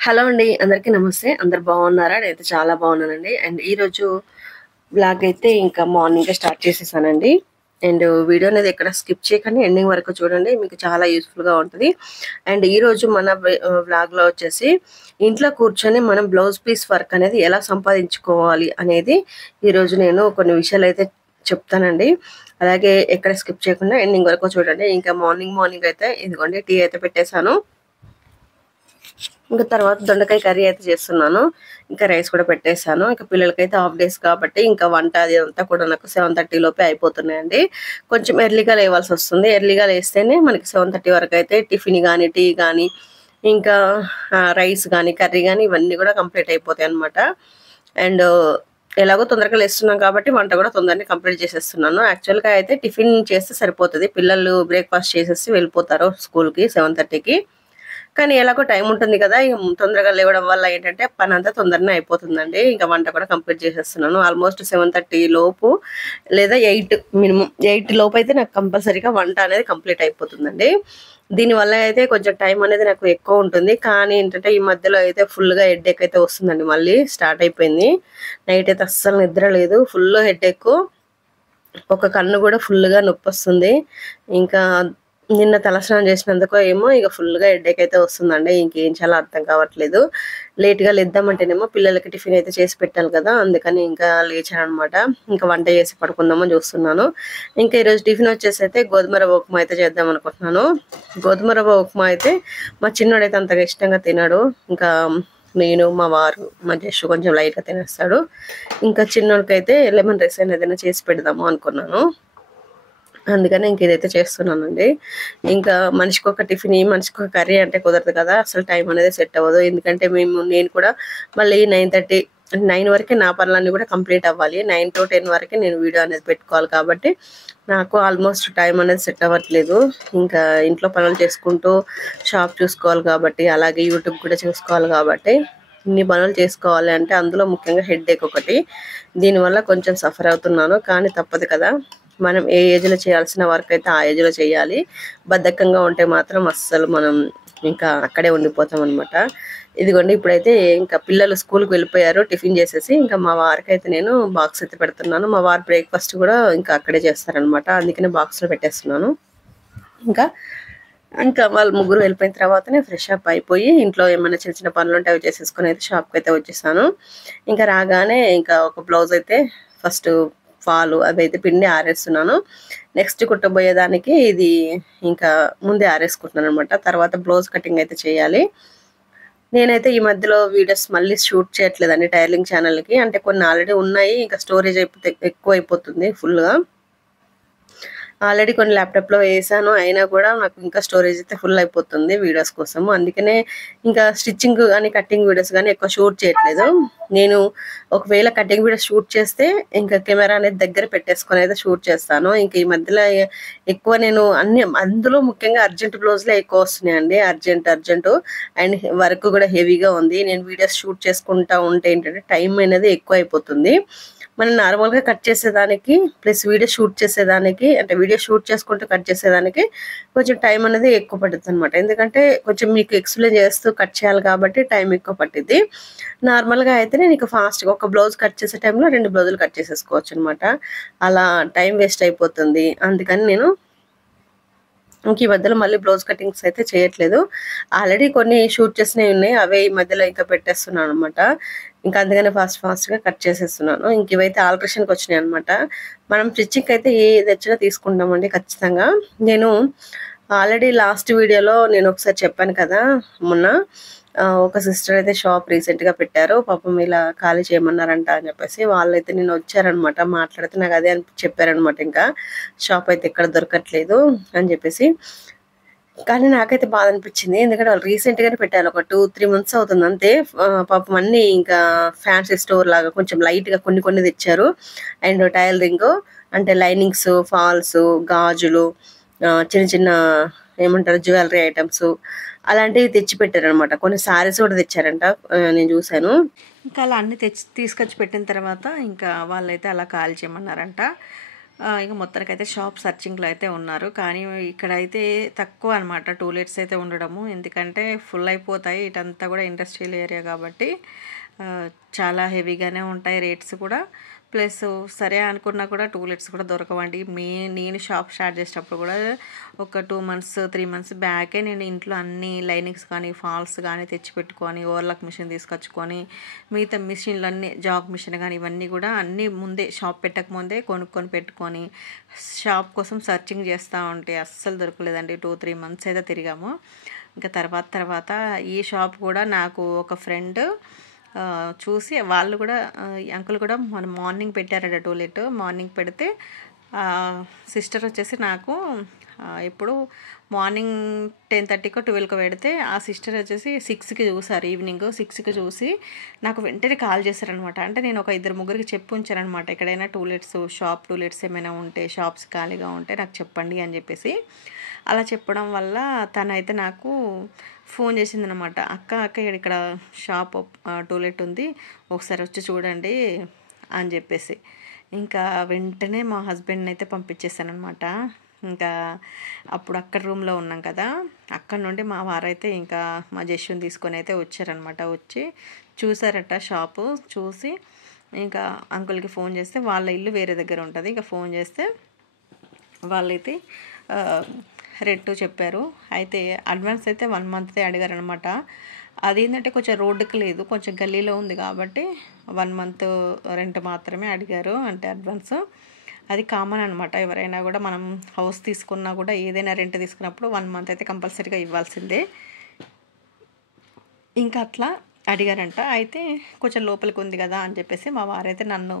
Hello అండి. అందరికీ నమస్తే. అందరు బాగున్నారా? నేనైతే చాలా బాగున్నానండి. అండ్ ఈరోజు వ్లాగ్ అయితే ఇంకా మార్నింగే స్టార్ట్ చేసేసానండి. అండ్ వీడియో అనేది ఎక్కడ స్కిప్ చేయకండి, ఎండింగ్ వరకు చూడండి. మీకు చాలా యూస్ఫుల్‌గా ఉంటది. అండ్ ఈరోజు మన వ్లాగ్‌లో వచ్చేసి ఇంట్లో కూర్చొని మనం బ్లౌజ్ పీస్ వర్క్ అనేది ఎలా సంపాదించుకోవాలి అనేది ఈరోజు నేను కొన్ని విషయాలైతే చెప్తానండి. అలాగే ఎక్కడ స్కిప్ చేయకుండా ఎండింగ్ వరకు చూడండి. ఇంకా మార్నింగ్ అయితే ఇదిగోండి టీ అయితే పెట్టేసాను. ఇంకా తర్వాత దొండకాయ కర్రీ అయితే చేస్తున్నాను. ఇంకా రైస్ కూడా పెట్టేసాను. ఇంకా పిల్లలకైతే హాఫ్ డేస్ కాబట్టి ఇంకా వంట అది అంతా కూడా నాకు 7:30 లోపే అయిపోతున్నాయండి. కొంచెం ఎర్లీగా లేవాల్సి వస్తుంది. ఎర్లీగా లేస్తేనే మనకి 7:30 వరకు అయితే టిఫిన్ గానీ, టీ గానీ, ఇంకా రైస్ గానీ, కర్రీ గానీ ఇవన్నీ కూడా కంప్లీట్ అయిపోతాయన్నమాట. అండ్ ఎలాగో తొందరగా లేస్తున్నాం కాబట్టి వంట కూడా తొందరనే కంప్లీట్ చేసేస్తున్నాను. యాక్చువల్‌గా అయితే టిఫిన్ చేస్తే సరిపోతది. పిల్లలు బ్రేక్‌ఫాస్ట్ చేసేసి వెళ్ళిపోతారు స్కూల్‌కి 7:30కి. కానీ ఎలాగో టైం ఉంటుంది కదా! తొందరగా లేవడం వల్ల ఏంటంటే పనంతా తొందరనే అయిపోతుందండి. ఇంకా వంట కూడా కంప్లీట్ చేసేస్తున్నాను. ఆల్మోస్ట్ 7:30 లోపు లేదా 8 మినిమమ్ 8 లోపైతే నాకు కంపల్సరీగా వంట అనేది కంప్లీట్ అయిపోతుందండి. దీనివల్ల అయితే కొంచెం టైం అనేది నాకు ఎక్కువ ఉంటుంది. కానీ ఏంటంటే ఈ మధ్యలో అయితే ఫుల్‌గా హెడ్‌ఏక్ అయితే వస్తుందండి. మళ్ళీ స్టార్ట్ అయిపోయింది. నైట్ అయితే అస్సలు నిద్ర లేదు. Full headache. ఒక కన్ను కూడా ఫుల్‌గా నొప్పొస్తుంది. ఇంకా నిన్న తలస్నానం చేసినందుకో ఏమో ఇక ఫుల్‌గా హెడ్‌ఏక్ అయితే వస్తుందండి. ఇంకేం చేయాలో అర్థం కావట్లేదు. లేట్‌గా లేద్దామంటేనేమో పిల్లలకి టిఫిన్ అయితే చేసి పెట్టాలి కదా! అందుకని ఇంకా లేచాననమాట. ఇంకా వంట చేసి పడుకుందామని చూస్తున్నాను. ఇంకా ఈరోజు టిఫిన్ వచ్చేసి అయితే గోధుమ రవ్వ ఉప్మా అయితే చేద్దాం అనుకుంటున్నాను. గోధుమ రవ్వ ఉప్మా అయితే మా చిన్నోడైతే అంతగా ఇష్టంగా తినడు. ఇంకా నేను, మా వారు, మా జేషు కొంచెం లైట్‌గా తినేస్తాడు. ఇంకా చిన్నోడికైతే లెమన్ రైస్ అయినా ఏదైనా చేసి పెడదాము అనుకున్నాను. అందుకని ఇంక ఇదైతే చేస్తున్నానండి. ఇంకా మనిషికొక టిఫిన్, మనిషికొక కర్రీ అంటే కుదరదు కదా! అసలు టైం అనేది సెట్ అవ్వదు. ఎందుకంటే నేను కూడా మళ్ళీ 9:30 అంటే 9 వరకే నా పనులన్నీ కూడా కంప్లీట్ అవ్వాలి. 9-10 వరకే నేను వీడియో అనేది పెట్టుకోవాలి కాబట్టి నాకు ఆల్మోస్ట్ టైం అనేది సెట్ అవ్వట్లేదు. ఇంకా ఇంట్లో పనులు చేసుకుంటూ షాప్ చూసుకోవాలి కాబట్టి, అలాగే యూట్యూబ్ కూడా చూసుకోవాలి కాబట్టి ఇన్ని పనులు చేసుకోవాలి అంటే అందులో ముఖ్యంగా హెడ్‌ఏక్ ఒకటి. దీనివల్ల కొంచెం సఫర్ అవుతున్నాను. కానీ తప్పదు కదా! మనం ఏ ఏజ్‌లో చేయాల్సిన వర్క్ అయితే ఆ ఏజ్‌లో చేయాలి. బద్ధకంగా ఉంటే మాత్రం అస్సలు మనం ఇంకా అక్కడే ఉండిపోతామనమాట. ఇదిగోండి ఇప్పుడైతే ఇంకా పిల్లలు స్కూల్‌కి వెళ్ళిపోయారు టిఫిన్ చేసేసి. ఇంకా మా వారికైతే నేను బాక్స్ అయితే పెడుతున్నాను. మా వారు బ్రేక్‌ఫాస్ట్ కూడా ఇంకా అక్కడే చేస్తారనమాట. అందుకనే బాక్స్‌లో పెట్టేస్తున్నాను. ఇంకా ఇంకా వాళ్ళు ముగ్గురు వెళ్ళిపోయిన తర్వాతనే ఫ్రెష్ అప్ అయిపోయి ఇంట్లో ఏమైనా చిన్న చిన్న పనులుంటే అవి చేసేసుకొని అయితే షాప్‌కైతే వచ్చేసాను. ఇంకా రాగానే ఇంకా ఒక బ్లౌజ్ అయితే ఫస్ట్ ఫాలు అవైతే పిండి ఆరేస్తున్నాను. నెక్స్ట్ కుట్టబోయేదానికి ఇది ఇంకా ముందే ఆరేసుకుంటున్నాననమాట. తర్వాత బ్లౌజ్ కటింగ్ అయితే చేయాలి. నేనైతే ఈ మధ్యలో వీడియోస్ మళ్ళీ షూట్ చేయట్లేదండి టైలరింగ్ ఛానల్‌కి. అంటే కొన్ని ఆల్రెడీ ఉన్నాయి. ఇంకా స్టోరేజ్ అయిపోతే ఎక్కువైపోతుంది ఫుల్‌గా. ఆల్రెడీ కొన్ని ల్యాప్‌టాప్‌లో వేసాను. అయినా కూడా నాకు ఇంకా స్టోరేజ్ అయితే ఫుల్ అయిపోతుంది వీడియోస్ కోసము. అందుకనే ఇంకా స్టిచ్చింగ్ గాని, కటింగ్ వీడియోస్ గాని ఎక్కువ షూట్ చేయట్లేదు. నేను ఒకవేళ కటింగ్ వీడియోస్ షూట్ చేస్తే ఇంకా కెమెరా అనేది దగ్గర పెట్టేసుకొని అయితే షూట్ చేస్తాను. ఇంక ఈ మధ్యలో ఎక్కువ నేను అందులో ముఖ్యంగా అర్జెంట్ బ్లౌజులే ఎక్కువ వస్తున్నాయండి. అర్జెంటు అండ్ వర్క్ కూడా హెవీగా ఉంది. నేను వీడియోస్ షూట్ చేసుకుంటా ఉంటే ఏంటంటే టైం అనేది ఎక్కువ అయిపోతుంది. మనం నార్మల్‌గా కట్ చేసేదానికి ప్లస్ వీడియో షూట్ చేసేదానికి అంటే వీడియో షూట్ చేసుకుంటూ కట్ చేసేదానికి కొంచెం టైం అనేది ఎక్కువ పడుద్దనమాట. ఎందుకంటే కొంచెం మీకు ఎక్స్‌ప్లెయిన్ చేస్తూ కట్ చేయాలి కాబట్టి టైం ఎక్కువ పట్టిద్ది. నార్మల్‌గా అయితే నేను ఇక ఫాస్ట్‌గా ఒక బ్లౌజ్ కట్ చేసే టైంలో 2 బ్లౌజులు కట్ చేసేసుకోవచ్చనమాట. అలా టైం వేస్ట్ అయిపోతుంది. అందుకని నేను ఇంక ఈ మధ్యలో మళ్ళీ బ్లౌజ్ కటింగ్స్ అయితే చేయట్లేదు. ఆల్రెడీ కొన్ని షూట్ చేసినవి ఉన్నాయి. అవే ఈ మధ్యలో ఇంకా పెట్టేస్తున్నాననమాట. ఇంకా అందుకనే ఫాస్ట్‌గా కట్ చేసేస్తున్నాను. ఇంక ఇవైతే ఆల్ట్రేషన్‌కి వచ్చినాయనమాట. మనం స్టిచ్చింగ్‌కి అయితే ఏదొచ్చినా తీసుకుంటామండి ఖచ్చితంగా. నేను ఆల్రెడీ లాస్ట్ వీడియోలో నేను ఒకసారి చెప్పాను కదా! మొన్న ఒక సిస్టర్ అయితే షాప్ రీసెంట్‌గా పెట్టారు. పాపం ఇలా ఖాళీ చేయమన్నారంట అని చెప్పేసి వాళ్ళైతే నిన్న వచ్చారనమాట. మాట్లాడితే నాకు అదే చెప్పారనమాట ఇంకా. షాప్ అయితే ఎక్కడ దొరకట్లేదు అని చెప్పేసి. కానీ నాకైతే బాధ అనిపించింది. ఎందుకంటే వాళ్ళు రీసెంట్‌గానే పెట్టారు. ఒక 2-3 మంత్స్ అవుతుంది అంతే. పాపం అన్నీ ఇంకా ఫ్యాన్సీ స్టోర్ లాగా కొంచెం లైట్‌గా కొన్ని తెచ్చారు. అండ్ టైలరింగు అంటే లైనింగ్స్, ఫాల్స్, గాజులు, చిన్న చిన్న ఏమంటారు జ్యువెల్లరీ ఐటెమ్స్ అలాంటివి తెచ్చి పెట్టారనమాట. కొన్ని సారీస్ కూడా తెచ్చారంట. నేను చూసాను. ఇంకా అలా అన్నీ తీసుకొచ్చి పెట్టిన తర్వాత ఇంకా వాళ్ళైతే అలా కాల్ చేయమన్నారంట. ఇక మొత్తానికైతే షాప్ సర్చింగ్లో అయితే ఉన్నారు. కానీ ఇక్కడైతే తక్కువ అనమాట టూలెట్స్ అయితే ఉండడము, ఎందుకంటే ఫుల్ అయిపోతాయి. ఇటంతా కూడా ఇండస్ట్రియల్ ఏరియా కాబట్టి చాలా హెవీగానే ఉంటాయి రేట్స్ కూడా. ప్లస్ సరే అనుకున్నా కూడా టూలెట్స్ కూడా దొరకవండి. నేను షాప్ స్టార్ట్ చేసేటప్పుడు కూడా ఒక 2 months 3 months బ్యాకే నేను ఇంట్లో అన్ని లైనింగ్స్ కానీ ఫాల్స్ కానీ తెచ్చిపెట్టుకొని ఓవర్లాక్ మిషన్ తీసుకొచ్చుకొని మిగతా మిషన్లు అన్నీ జాగ్ మిషన్ కానీ ఇవన్నీ కూడా అన్నీ ముందే షాప్ పెట్టకముందే కొనుక్కొని పెట్టుకొని షాప్ కోసం సర్చింగ్ చేస్తూ ఉంటే అస్సలు దొరకలేదండి. 2-3 months అయితే తిరిగాము. ఇంకా తర్వాత ఈ షాప్ కూడా నాకు ఒక ఫ్రెండ్ చూసి వాళ్ళు కూడా అంకుల్ కూడా మన మార్నింగ్ పెట్టారట టూలెట్. మార్నింగ్ పెడితే సిస్టర్ వచ్చేసి నాకు ఇప్పుడు మార్నింగ్ 10:30కో 12కో పెడితే ఆ సిస్టర్ వచ్చేసి 6కి చూసారు, ఈవినింగ్ 6కి చూసి నాకు వెంటనే కాల్ చేశారనమాట. అంటే నేను ఒక 2-3 చెప్పి ఉంచానమాట, ఎక్కడైనా షాప్ టూలెట్స్ ఏమైనా ఉంటే షాప్స్ ఖాళీగా ఉంటే నాకు చెప్పండి అని చెప్పేసి. అలా చెప్పడం వల్ల తనైతే నాకు ఫోన్ చేసిందనమాట, అక్క ఇక్కడ షాప్ టూలెట్ ఉంది, ఒకసారి వచ్చి చూడండి అని చెప్పేసి. ఇంకా వెంటనే మా హస్బెండ్ని అయితే పంపించేసానమాట. ఇంకా అప్పుడు అక్కడ రూమ్లో ఉన్నాం కదా, అక్కడ నుండి మా వారైతే ఇంకా మా జస్సుని తీసుకొని అయితే వచ్చారనమాట. వచ్చి చూసారట షాపు. చూసి ఇంకా అంకుల్కి ఫోన్ చేస్తే వాళ్ళ ఇల్లు వేరే దగ్గర ఉంటుంది. ఇంకా ఫోన్ చేస్తే వాళ్ళైతే రేట్ చెప్పారు. అయితే అడ్వాన్స్ అయితే 1 month అడిగారనమాట. అదేంటంటే కొంచెం రోడ్డుకి లేదు, కొంచెం గల్లీలో ఉంది కాబట్టి 1 month రెంట్ మాత్రమే అడిగారు, అంటే అడ్వాన్స్. అది కామన్ అనమాట. ఎవరైనా కూడా మనం హౌస్ తీసుకున్నా కూడా ఏదైనా రెంట్ తీసుకున్నప్పుడు 1 month అయితే కంపల్సరీగా ఇవ్వాల్సిందే. ఇంకా అట్లా అడిగారంట. అయితే కొంచెం లోపలికి ఉంది కదా అని చెప్పేసి మా వారైతే నన్ను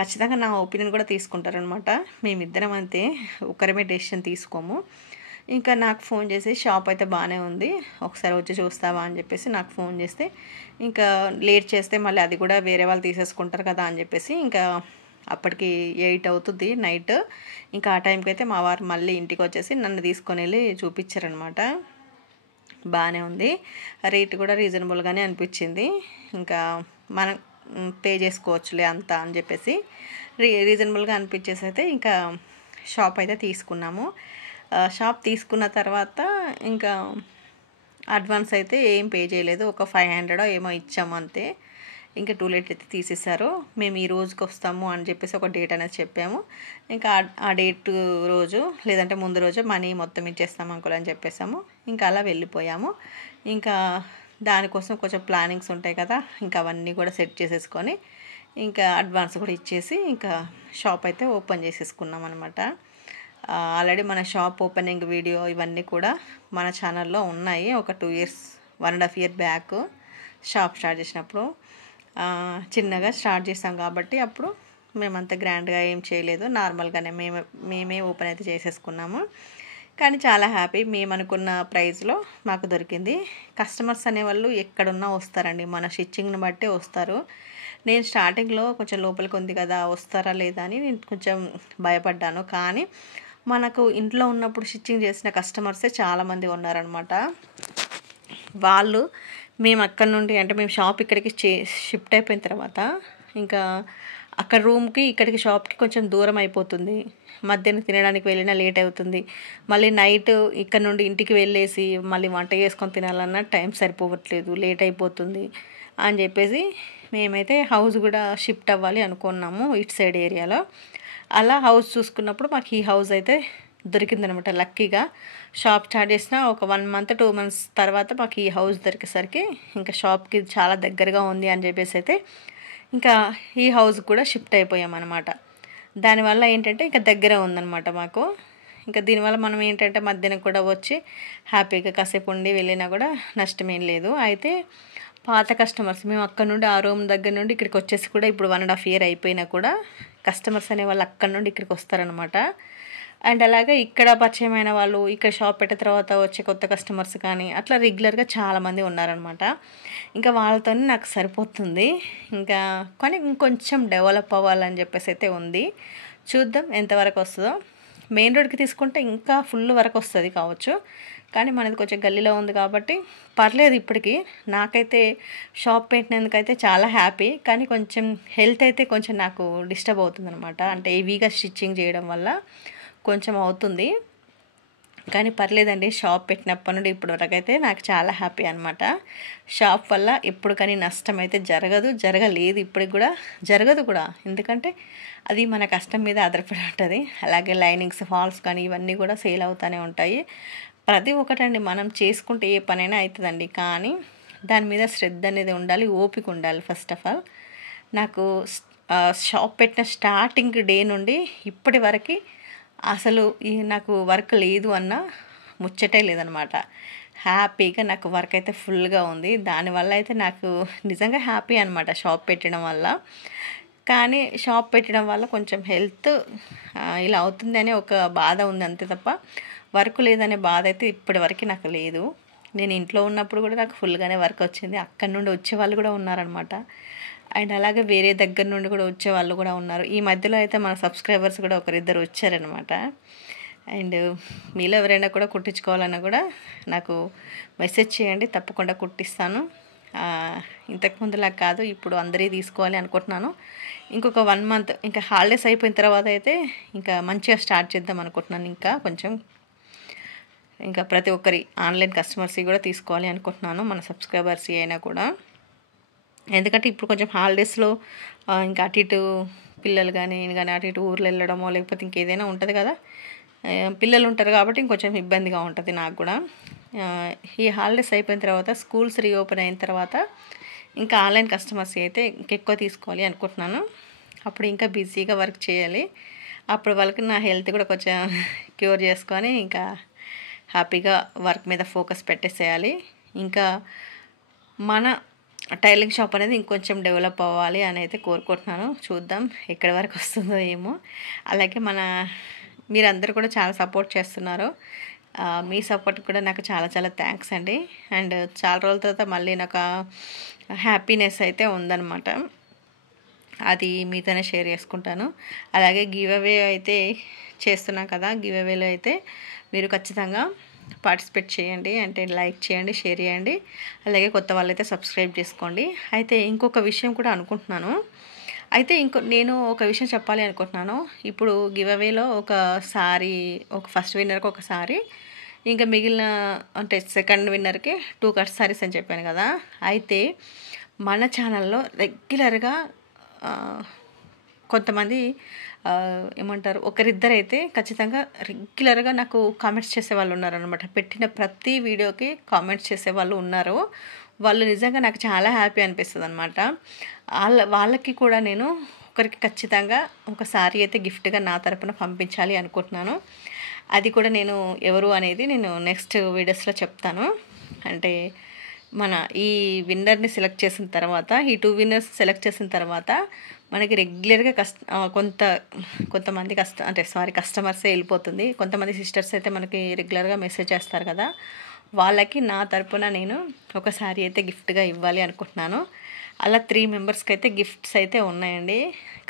ఖచ్చితంగా నా ఒపీనియన్ కూడా తీసుకుంటారనమాట. మేమిద్దరం అంతే, ఒకరమే డెసిషన్ తీసుకోము. ఇంకా నాకు ఫోన్ చేసి షాప్ అయితే బాగానే ఉంది, ఒకసారి వచ్చి చూస్తావా అని చెప్పేసి నాకు ఫోన్ చేస్తే, ఇంకా లేట్ చేస్తే మళ్ళీ అది కూడా వేరే వాళ్ళు తీసేసుకుంటారు కదా అని చెప్పేసి ఇంకా అప్పటికి 8 అవుతుంది నైట్. ఇంకా ఆ టైంకి అయితే మా వారు మళ్ళీ ఇంటికి వచ్చేసి నన్ను తీసుకొని వెళ్ళి చూపించారనమాట. బాగానే ఉంది, రేట్ కూడా రీజనబుల్గానే అనిపించింది. ఇంకా మనం పే చేసుకోవచ్చులే అంతా అని చెప్పేసి రీజనబుల్గా అనిపించేసి అయితే ఇంకా షాప్ అయితే తీసుకున్నాము. షాప్ తీసుకున్న తర్వాత ఇంకా అడ్వాన్స్ అయితే ఏం పే చేయలేదు, ఒక 500 ఏమో ఇచ్చాము అంతే. ఇంకా టూలెట్ అయితే తీసేశారు. మేము ఈ రోజుకి వస్తాము అని చెప్పేసి ఒక డేట్ అనేది చెప్పాము. ఇంకా ఆ డేట్ రోజు లేదంటే ముందు రోజు మనీ మొత్తం ఇచ్చేస్తాము అంకుల్ అని చెప్పేసాము. ఇంకా అలా వెళ్ళిపోయాము. ఇంకా దానికోసం కొంచెం ప్లానింగ్స్ ఉంటాయి కదా, ఇంకా అవన్నీ కూడా సెట్ చేసేసుకొని ఇంకా అడ్వాన్స్ కూడా ఇచ్చేసి ఇంకా షాప్ అయితే ఓపెన్ చేసేసుకున్నాం అనమాట. ఆల్రెడీ మన షాప్ ఓపెనింగ్ వీడియో ఇవన్నీ కూడా మన ఛానల్లో ఉన్నాయి. ఒక 2 years 1.5 year back shop start చేసినప్పుడు చిన్నగా స్టార్ట్ చేసాం కాబట్టి అప్పుడు మేమంత గ్రాండ్గా ఏం చేయలేదు, నార్మల్గానే మేమే ఓపెన్ అయితే చేసేసుకున్నాము. కానీ చాలా హ్యాపీ, మేము అనుకున్న ప్రైస్లో మాకు దొరికింది. కస్టమర్స్ అనేవాళ్ళు ఎక్కడున్నా వస్తారండి, మన స్టిచ్చింగ్ని బట్టే వస్తారు. నేను స్టార్టింగ్లో కొంచెం లోపలికి ఉంది కదా వస్తారా లేదా అని నేను కొంచెం భయపడ్డాను. కానీ మనకు ఇంట్లో ఉన్నప్పుడు స్టిచ్చింగ్ చేసిన కస్టమర్సే చాలామంది ఉన్నారనమాట. వాళ్ళు మేము అక్కడ నుండి అంటే మేము షాప్ ఇక్కడికి షిఫ్ట్ అయిపోయిన తర్వాత ఇంకా అక్కడ రూమ్కి ఇక్కడికి షాప్కి కొంచెం దూరం అయిపోతుంది, మధ్యాహ్నం తినడానికి వెళ్ళినా లేట్ అవుతుంది, మళ్ళీ నైట్ ఇక్కడ నుండి ఇంటికి వెళ్ళేసి మళ్ళీ వంట చేసుకొని తినాలన్నా టైం సరిపోవట్లేదు, లేట్ అయిపోతుంది అని చెప్పేసి మేమైతే హౌస్ కూడా షిఫ్ట్ అవ్వాలి అనుకున్నాము ఇటు సైడ్ ఏరియాలో. అలా హౌస్ చూసుకున్నప్పుడు మాకు ఈ హౌస్ అయితే దొరికిందనమాట లక్కీగా. షాప్ స్టార్ట్ చేసిన ఒక 1 month 2 months తర్వాత మాకు ఈ హౌస్ దొరికేసరికి ఇంకా షాప్కి చాలా దగ్గరగా ఉంది అని చెప్పేసి అయితే ఇంకా ఈ హౌస్ కూడా షిఫ్ట్ అయిపోయామన్నమాట. దానివల్ల ఏంటంటే ఇంకా దగ్గర ఉందన్నమాట మాకు. ఇంకా దీనివల్ల మనం ఏంటంటే మధ్యాహ్నం కూడా వచ్చి హ్యాపీగా కాసేపు ఉండి వెళ్ళినా కూడా నష్టమేం లేదు. అయితే పాత కస్టమర్స్ మేము అక్కడ నుండి ఆ రూమ్ దగ్గర నుండి ఇక్కడికి వచ్చేసి కూడా ఇప్పుడు 1.5 year అయిపోయినా కూడా కస్టమర్స్ అనేవాళ్ళు అక్కడ నుండి ఇక్కడికి వస్తారనమాట. అండ్ అలాగే ఇక్కడ పరిచయమైన వాళ్ళు ఇక్కడ షాప్ పెట్టిన తర్వాత వచ్చే కొత్త కస్టమర్స్ కానీ అట్లా రెగ్యులర్గా చాలామంది ఉన్నారనమాట. ఇంకా వాళ్ళతో నాకు సరిపోతుంది. ఇంకా కానీ ఇంకొంచెం డెవలప్ అవ్వాలని చెప్పేసి అయితే ఉంది, చూద్దాం ఎంతవరకు వస్తుందో. మెయిన్ రోడ్కి తీసుకుంటే ఇంకా ఫుల్ వరకు వస్తుంది కావచ్చు, కానీ మనది కొంచెం గల్లీలో ఉంది కాబట్టి పర్లేదు. ఇప్పటికి నాకైతే షాప్ పెట్టినందుకైతే చాలా హ్యాపీ. కానీ కొంచెం హెల్త్ అయితే కొంచెం నాకు డిస్టర్బ్ అవుతుందన్నమాట. అంటే హెవీగా స్టిచ్చింగ్ చేయడం వల్ల కొంచెం అవుతుంది. కానీ పర్లేదండి, షాప్ పెట్టినప్పటి నుండి ఇప్పటి వరకు అయితే నాకు చాలా హ్యాపీ అనమాట. షాప్ వల్ల ఎప్పుడు కానీ నష్టం అయితే జరగలేదు, ఇప్పటికి కూడా జరగదు కూడా. ఎందుకంటే అది మన కష్టం మీద ఆధారపడి ఉంటుంది. అలాగే లైనింగ్స్, ఫాల్స్ కానీ ఇవన్నీ కూడా సేల్ అవుతూనే ఉంటాయి. ప్రతి ఒక్కటండి మనం చేసుకుంటే ఏ పనైనా అవుతుందండి. కానీ దాని మీద శ్రద్ధ అనేది ఉండాలి, ఓపిక ఉండాలి. ఫస్ట్ ఆఫ్ ఆల్ నాకు షాప్ పెట్టిన స్టార్టింగ్ డే నుండి ఇప్పటి వరకు అసలు నాకు వర్క్ లేదు అన్న ముచ్చటే లేదనమాట. హ్యాపీగా నాకు వర్క్ అయితే ఫుల్గా ఉంది. దానివల్ల అయితే నాకు నిజంగా హ్యాపీ అనమాట షాప్ పెట్టడం వల్ల. కానీ షాప్ పెట్టడం వల్ల కొంచెం హెల్త్ ఇలా అవుతుంది అనే ఒక బాధ ఉంది అంతే తప్ప వర్క్ లేదనే బాధ అయితే ఇప్పటి వరకు నాకు లేదు. నేను ఇంట్లో ఉన్నప్పుడు కూడా నాకు ఫుల్గానే వర్క్ వచ్చింది. అక్కడి నుండి వచ్చే వాళ్ళు కూడా ఉన్నారనమాట. అండ్ అలాగే వేరే దగ్గర నుండి కూడా వచ్చే వాళ్ళు కూడా ఉన్నారు. ఈ మధ్యలో అయితే మన సబ్స్క్రైబర్స్ కూడా ఒకరిద్దరు వచ్చారనమాట. అండ్ మీలో ఎవరైనా కూడా కుట్టించుకోవాలన్నా కూడా నాకు మెసేజ్ చేయండి, తప్పకుండా కుట్టిస్తాను. ఇంతకుముందులా కాదు, ఇప్పుడు అందరి తీసుకోవాలి అనుకుంటున్నాను. ఇంకొక 1 month ఇంకా హాలిడేస్ అయిపోయిన తర్వాత అయితే ఇంకా మంచిగా స్టార్ట్ చేద్దాం అనుకుంటున్నాను. ఇంకా కొంచెం ఇంకా ప్రతి ఒక్కరి ఆన్లైన్ కస్టమర్స్ కూడా తీసుకోవాలి అనుకుంటున్నాను, మన సబ్స్క్రైబర్స్ అయినా కూడా. ఎందుకంటే ఇప్పుడు కొంచెం హాలిడేస్లో ఇంకా అటు ఇటు పిల్లలు కానీ నేను కానీ అటు ఇటు ఊర్లు వెళ్ళడమో లేకపోతే ఇంకేదైనా ఉంటుంది కదా, పిల్లలు ఉంటారు కాబట్టి ఇంకొంచెం ఇబ్బందిగా ఉంటుంది నాకు కూడా. ఈ హాలిడేస్ అయిపోయిన తర్వాత స్కూల్స్ రీఓపెన్ అయిన తర్వాత ఇంకా ఆన్లైన్ కస్టమర్స్ అయితే ఇంకెక్కువ తీసుకోవాలి అనుకుంటున్నాను. అప్పుడు ఇంకా బిజీగా వర్క్ చేయాలి. అప్పుడు వాళ్ళకి నా హెల్త్ కూడా కొంచెం క్యూర్ చేసుకొని ఇంకా హ్యాపీగా వర్క్ మీద ఫోకస్ పెట్టేసేయాలి. ఇంకా మన టైలరింగ్ షాప్ అనేది ఇంకొంచెం డెవలప్ అవ్వాలి అని అయితే కోరుకుంటున్నాను. చూద్దాం ఎక్కడి వరకు వస్తుందో ఏమో. అలాగే మీరందరూ కూడా చాలా సపోర్ట్ చేస్తున్నారు. మీ సపోర్ట్ కూడా నాకు చాలా చాలా థ్యాంక్స్ అండి. అండ్ చాలా రోజుల తర్వాత మళ్ళీ నాకు హ్యాపీనెస్ అయితే ఉందన్నమాట. అది మీతోనే షేర్ చేసుకుంటాను. అలాగే గివ్ అవే అయితే చేస్తున్నాం కదా, గివ్ అవేలో అయితే మీరు ఖచ్చితంగా పార్టిసిపేట్ చేయండి. అంటే లైక్ చేయండి, షేర్ చేయండి. అలాగే కొత్త వాళ్ళైతే సబ్స్క్రైబ్ చేసుకోండి. అయితే ఇంకొక విషయం కూడా అనుకుంటున్నాను. అయితే నేను ఒక విషయం చెప్పాలి అనుకుంటున్నాను. ఇప్పుడు గివ్ అవేలో ఒక ఫస్ట్ విన్నర్కి ఒక సారీ, ఇంకా మిగిలిన అంటే సెకండ్ విన్నర్కి 2 కట్ సారీస్ అని చెప్పాను కదా. అయితే మన ఛానల్లో రెగ్యులర్గా కొంతమంది ఏమంటారు, ఒకరిద్దరైతే ఖచ్చితంగా రెగ్యులర్గా నాకు కామెంట్స్ చేసేవాళ్ళు ఉన్నారనమాట. పెట్టిన ప్రతి వీడియోకి కామెంట్స్ చేసేవాళ్ళు ఉన్నారు. వాళ్ళు నిజంగా నాకు చాలా హ్యాపీ అనిపిస్తుంది అనమాట. వాళ్ళకి కూడా నేను ఒకరికి ఖచ్చితంగా ఒక సారీ అయితే గిఫ్ట్గా నా తరపున పంపించాలి అనుకుంటున్నాను. అది కూడా నేను ఎవరు అనేది నేను నెక్స్ట్ వీడియోస్లో చెప్తాను. అంటే మన ఈ విన్నర్ని సెలెక్ట్ చేసిన తర్వాత, ఈ 2 విన్నర్స్ సెలెక్ట్ చేసిన తర్వాత మనకి రెగ్యులర్గా కొంతమంది కస్టమర్సే వెళ్ళిపోతుంది. కొంతమంది సిస్టర్స్ అయితే మనకి రెగ్యులర్గా మెసేజ్ చేస్తారు కదా, వాళ్ళకి నా తరపున నేను ఒక సారీ అయితే గిఫ్ట్గా ఇవ్వాలి అనుకుంటున్నాను. అలా 3 మెంబర్స్కి అయితే గిఫ్ట్స్ అయితే ఉన్నాయండి.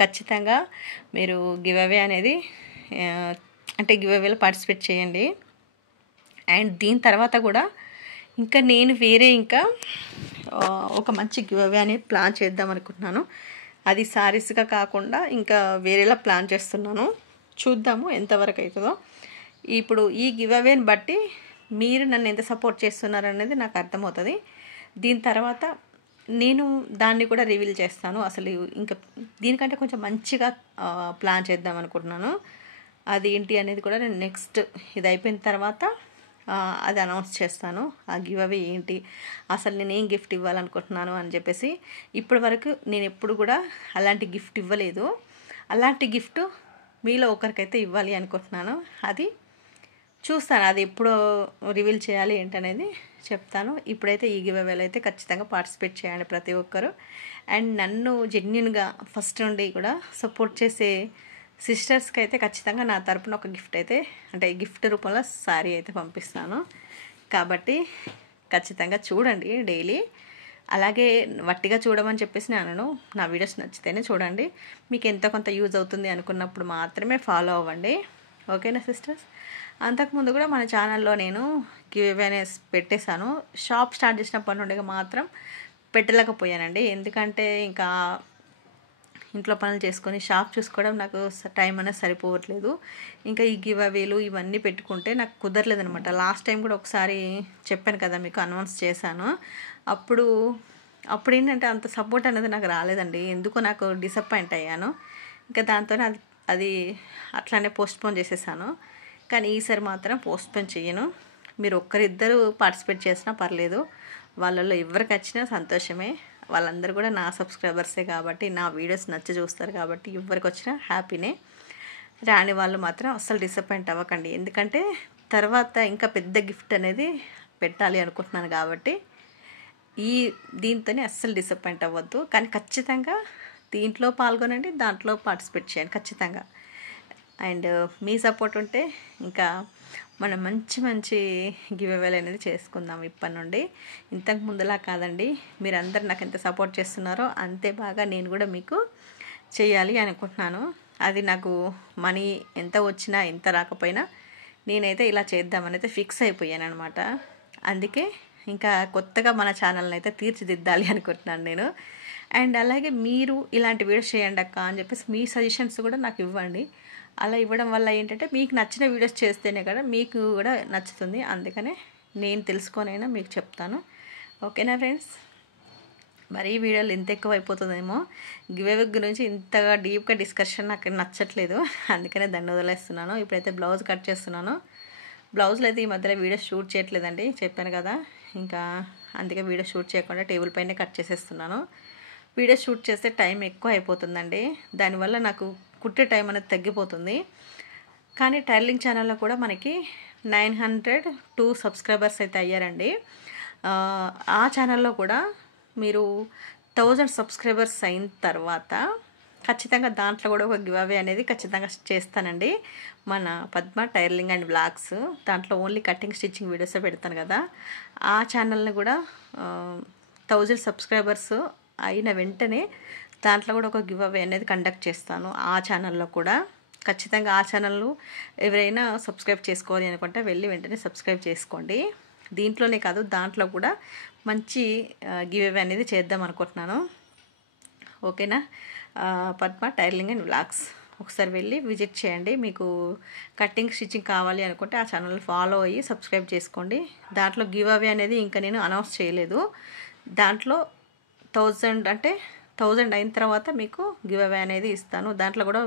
ఖచ్చితంగా మీరు గివ్ అవే అనేది అంటే గివ్ అవేలో పార్టిసిపేట్ చేయండి. అండ్ దీని తర్వాత కూడా ఇంకా నేను ఇంకా ఒక మంచి గివ్ అవే అనేది ప్లాన్ చేద్దాం అనుకుంటున్నాను. అది సారీస్గా కాకుండా ఇంకా వేరేలా ప్లాన్ చేస్తున్నాను. చూద్దాము ఎంతవరకు అవుతుందో. ఇప్పుడు ఈ గివ్ అవేని బట్టి మీరు నన్ను ఎంత సపోర్ట్ చేస్తున్నారు అనేది నాకు అర్థమవుతుంది. దీని తర్వాత నేను దాన్ని కూడా రివీల్ చేస్తాను. అసలు ఇంకా దీనికంటే కొంచెం మంచిగా ప్లాన్ చేద్దాం అనుకుంటున్నాను. అది ఏంటి అనేది కూడా నేను నెక్స్ట్ ఇది అయిపోయిన తర్వాత అది అనౌన్స్ చేస్తాను. ఆ గివ్ అవే ఏంటి, అసలు నేను ఏం గిఫ్ట్ ఇవ్వాలనుకుంటున్నాను అని చెప్పేసి. ఇప్పటి వరకు నేను ఎప్పుడు కూడా అలాంటి గిఫ్ట్ ఇవ్వలేదు. అలాంటి గిఫ్ట్ మీలో ఒకరికైతే ఇవ్వాలి అనుకుంటున్నాను. అది చూస్తాను, అది ఎప్పుడు రివీల్ చేయాలి ఏంటనేది చెప్తాను. ఇప్పుడైతే ఈ గివ్ అవేలో అయితే ఖచ్చితంగా పార్టిసిపేట్ చేయండి ప్రతి ఒక్కరు. అండ్ నన్ను జెన్యున్గా ఫస్ట్ నుండి కూడా సపోర్ట్ చేసే సిస్టర్స్కి అయితే ఖచ్చితంగా నా తరపున ఒక గిఫ్ట్ అయితే, అంటే గిఫ్ట్ రూపంలో సారీ అయితే పంపిస్తాను. కాబట్టి ఖచ్చితంగా చూడండి డైలీ. అలాగే వట్టిగా చూడమని చెప్పేసి నేను నా వీడియోస్ నచ్చితేనే చూడండి. మీకు ఎంతో కొంత యూజ్ అవుతుంది అనుకున్నప్పుడు మాత్రమే ఫాలో అవ్వండి. ఓకేనా సిస్టర్స్? అంతకుముందు కూడా మన ఛానల్లో నేను గివ్ అవే అనేసి పెట్టేశాను. షాప్ స్టార్ట్ చేసినప్పటి నుండి మాత్రం పెట్టలేకపోయానండి. ఎందుకంటే ఇంకా ఇంట్లో పనులు చేసుకొని షాప్ చూసుకోవడం నాకు టైం అనేది సరిపోవట్లేదు. ఇంకా ఈ గివ్ అవేలు ఇవన్నీ పెట్టుకుంటే నాకు కుదరలేదనమాట. లాస్ట్ టైం కూడా ఒకసారి చెప్పాను కదా మీకు, అనౌన్స్ చేశాను. అప్పుడు ఏంటంటే అంత సపోర్ట్ అనేది నాకు రాలేదండి. ఎందుకో నాకు డిసప్పాయింట్ అయ్యాను. ఇంకా దాంతో అది అట్లానే పోస్ట్పోన్ చేసేసాను. కానీ ఈసారి మాత్రం పోస్ట్పోన్ చేయను. మీరు ఒక్కరిద్దరు పార్టిసిపేట్ చేసినా పర్లేదు, వాళ్ళల్లో ఎవరికి వచ్చినా సంతోషమే. వాళ్ళందరూ కూడా నా సబ్స్క్రైబర్సే కాబట్టి, నా వీడియోస్ నచ్చి చూస్తారు కాబట్టి ఎవరికి వచ్చినా హ్యాపీనే. రాని వాళ్ళు మాత్రం అస్సలు డిసప్పాయింట్ అవ్వకండి. ఎందుకంటే తర్వాత ఇంకా పెద్ద గిఫ్ట్ అనేది పెట్టాలి అనుకుంటున్నాను కాబట్టి దీంతోనే అస్సలు డిసప్పాయింట్ అవ్వద్దు. కానీ ఖచ్చితంగా దీంట్లో పాల్గొనండి, దాంట్లో పార్టిసిపేట్ చేయండి ఖచ్చితంగా. అండ్ మీ సపోర్ట్ ఉంటే ఇంకా మనం మంచి గివ్ అవేలు అనేది చేసుకుందాం ఇప్పటి నుండి. ఇంతకు ముందులా కాదండి, మీరందరూ నాకు ఎంత సపోర్ట్ చేస్తున్నారో అంతే బాగా నేను కూడా మీకు చేయాలి అనుకుంటున్నాను. అది నాకు మనీ ఎంత వచ్చినా ఎంత రాకపోయినా నేనైతే ఇలా చేద్దామని అయితే ఫిక్స్ అయిపోయాను అనమాట. అందుకే ఇంకా కొత్తగా మన ఛానల్ని అయితే తీర్చిదిద్దాలి అనుకుంటున్నాను నేను. అండ్ అలాగే మీరు ఇలాంటి వీడియోస్ చేయండి అక్క అని చెప్పేసి మీ సజెషన్స్ కూడా నాకు ఇవ్వండి. అలా ఇవ్వడం వల్ల ఏంటంటే మీకు నచ్చిన వీడియోస్ చేస్తేనే కదా మీకు కూడా నచ్చుతుంది. అందుకనే నేను తెలుసుకోనైనా మీకు చెప్తాను. ఓకేనా ఫ్రెండ్స్? మరి ఈ వీడియోలు ఎంత ఎక్కువ అయిపోతుందేమో, గివ్ అవే గురించి ఇంతగా డీప్గా డిస్కషన్ నాకు నచ్చట్లేదు. అందుకనే దాన్ని వదిలేస్తున్నాను. ఇప్పుడైతే బ్లౌజ్ కట్ చేస్తున్నాను. బ్లౌజ్లో అయితే ఈ మధ్యలో వీడియోస్ షూట్ చేయట్లేదండి, చెప్పాను కదా. ఇంకా అందుకే వీడియో షూట్ చేయకుండా టేబుల్ పైనే కట్ చేసేస్తున్నాను. వీడియో షూట్ చేస్తే టైం ఎక్కువ అయిపోతుందండి. దానివల్ల నాకు కుట్టే టైం అనేది తగ్గిపోతుంది. కానీ టైలరింగ్ ఛానల్లో కూడా మనకి 902 సబ్స్క్రైబర్స్ అయితే అయ్యారండి. ఆ ఛానల్లో కూడా మీరు 1000 సబ్స్క్రైబర్స్ అయిన తర్వాత ఖచ్చితంగా దాంట్లో కూడా ఒక గివ్ అవే అనేది ఖచ్చితంగా చేస్తానండి. మన పద్మ టైలరింగ్ అండ్ బ్లాగ్స్ దాంట్లో ఓన్లీ కటింగ్ స్టిచ్చింగ్ వీడియోసే పెడతాను కదా. ఆ ఛానల్ని కూడా 1000 సబ్స్క్రైబర్స్ అయిన వెంటనే దాంట్లో కూడా ఒక గివ్ అవే అనేది కండక్ట్ చేస్తాను. ఆ ఛానల్లో కూడా ఖచ్చితంగా ఆ ఛానల్ను ఎవరైనా సబ్స్క్రైబ్ చేసుకోవాలి అనుకుంటే వెళ్ళి వెంటనే సబ్స్క్రైబ్ చేసుకోండి. దీంట్లోనే కాదు దాంట్లో కూడా మంచి గివ్ అవే అనేది చేద్దాం అనుకుంటున్నాను. ఓకేనా? పద్మ టైలరింగ్ అండ్ వ్లాగ్స్ ఒకసారి వెళ్ళి విజిట్ చేయండి. మీకు కటింగ్ స్టిచ్చింగ్ కావాలి అనుకుంటే ఆ ఛానల్ ఫాలో అయ్యి సబ్స్క్రైబ్ చేసుకోండి. దాంట్లో గివ్ అవే అనేది ఇంకా నేను అనౌన్స్ చేయలేదు. దాంట్లో 1000 అయిన తర్వాత మీకు గివ్ అవే అనేది ఇస్తాను. దాంట్లో కూడా